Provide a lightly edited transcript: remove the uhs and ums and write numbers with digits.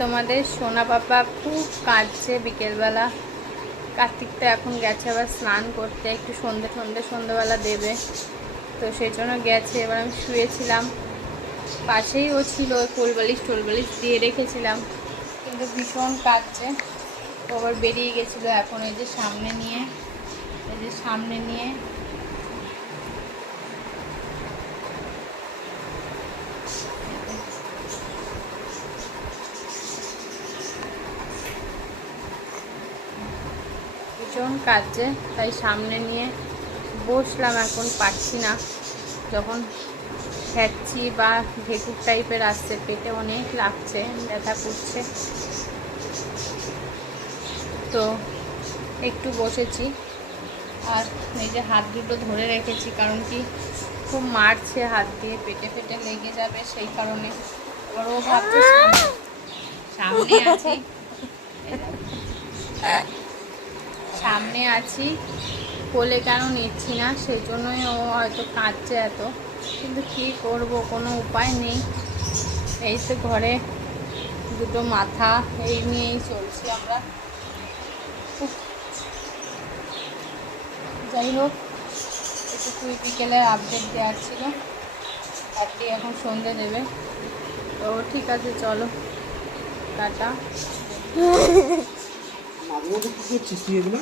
তোমাদের সোনা পাপা খুব কাঁদছে বিকেলবেলা। কার্তিকটা এখন গেছে আবার স্নান করতে, একটু সন্ধ্যেবেলা দেবে, তো সেই জন্য গেছে। এবার আমি শুয়েছিলাম, পাশেই ও ছিল, ওই টোলবালিশ দিয়ে রেখেছিলাম, কিন্তু ভীষণ কাঁদছে। তো আবার বেরিয়ে গেছিলো। এখন এই যে সামনে নিয়ে ভীষণ কাঁদছে, তাই সামনে নিয়ে বসলাম। এখন পারছি না, যখন খাচ্ছি বা ভেকুর টাইপের আসছে, পেটে অনেক লাগছে, ব্যথা করছে, তো একটু বসেছি। আর এই যে হাত দুটো ধরে রেখেছি, কারণ কি খুব মারছে হাত দিয়ে, পেটে ফেটে লেগে যাবে, সেই কারণে। এবার ও ভাবছে সামনে আছি, কোলে কেন নিচ্ছি না, সেই জন্যই ও হয়তো কাঁদছে এত। কিন্তু কী করব, কোনো উপায় নেই। এই তো ঘরে দুটো মাথা, এই নিয়েই চলছি আমরা। যাই হোক, একটু বিকেলের আপডেট দেওয়ার ছিল। আপনি এখন সন্ধে দেবে, তো ঠিক আছে, চলো টাটা। মাঝে মধ্যে কি করছিস তুই এগুলো?